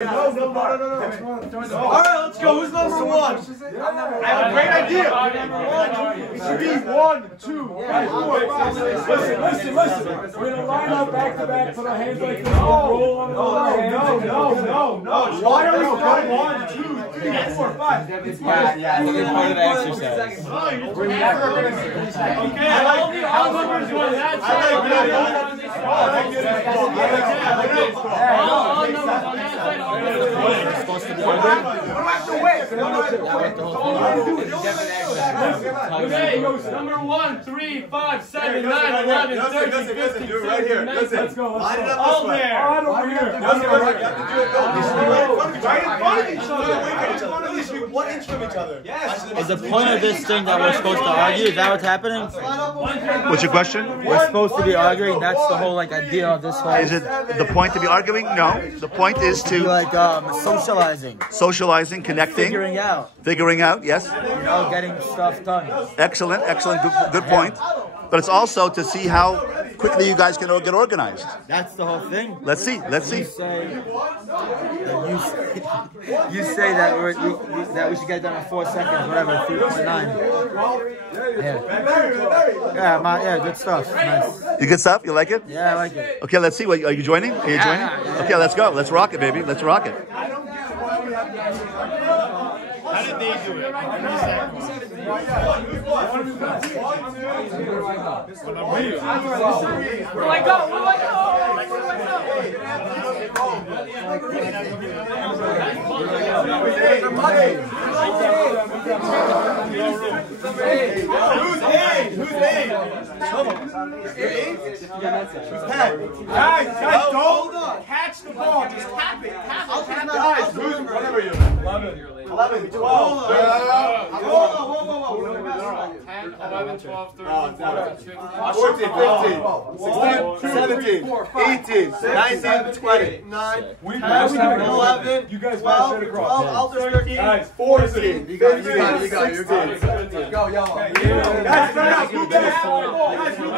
No. All right, let's go. Who's number one? I have a great idea. It should be 1, 2, 3, 4, 5, 6. Listen. We're gonna line up back to back, put our hands like this, roll on the No. Why are we going 1, 2, 3, 4, 5? It's part of the exercise. Okay, all numbers on that side. All numbers on that side. Okay, number 1, 3, 5, 7, 9, 11, 13, 15, 16, 19. Let's go. All there. All over here. Right in front of each other. One inch from each other. Yes. Is the point of this thing that we're supposed to argue? Is that what's happening? What's your question? We're supposed to be arguing. That's the whole idea of this whole. Is it the point to be arguing? No. The point is to socializing, connecting, figuring out. Yes. Getting stuff done. Excellent. Good point. But it's also to see how quickly you guys can get organized. That's the whole thing. Let's see. You say that we should get done in 4 seconds, whatever, 3.9. Yeah, good stuff. Nice. You good stuff? You like it? Yeah, I like it. Okay, let's see. Are you joining? Are you joining? Okay, let's go. Let's rock it, baby. Let's rock it. How did they do it? Where do I go? Who's eight? Guys, don't catch the ball. Just tap it. Guys, who's whatever you 11, 12. Whoa. 10, 11, 12, 13, 14, 15, 16, 17, 18, 19, 20, 9, 11, you guys 12, 12, 13, guys, 14. You got it. Go, y'all. Guys, move back. You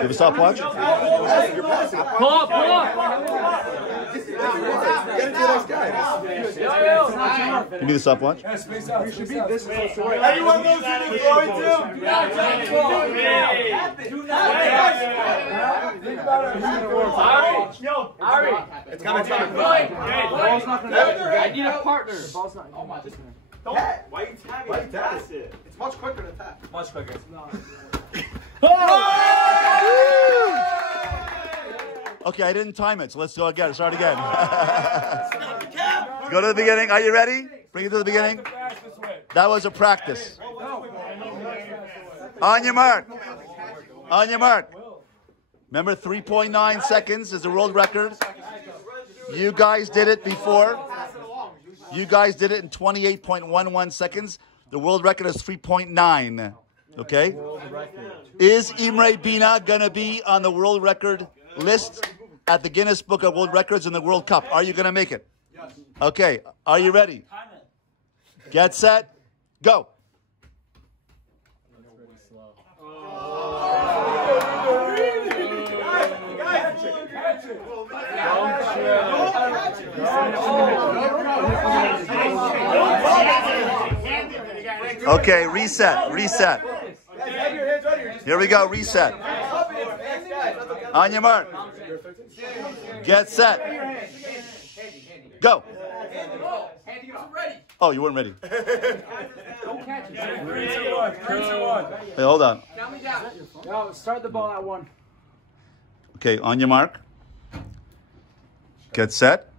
have a stopwatch? Pull up. Get into the next guy. Give me the stopwatch. You should be this. Everyone knows who they're going to. Think about it. Ari. It's coming. I need a partner. Ball's not. Oh my. Why you tagging? It's much quicker to tap. Much quicker. Okay, I didn't time it, so let's go again. Start again. Go to the beginning. Are you ready? Bring it to the beginning. That was a practice. On your mark. Remember, 3.9 seconds is the world record. You guys did it before. You guys did it in 28.11 seconds. The world record is 3.9. Okay? Is Imrei Binah going to be on the world record list at the Guinness Book of World Records in the World Cup? Are you going to make it? Yes. Okay. Are you ready? Get set. Go. Okay, reset. Here we go, reset. On your mark. Get set. Go. Oh, you weren't ready. Don't catch it. 3, 2, 1. Hey, hold on. Count me down. No, start the ball at 1. Okay, on your mark. Get set.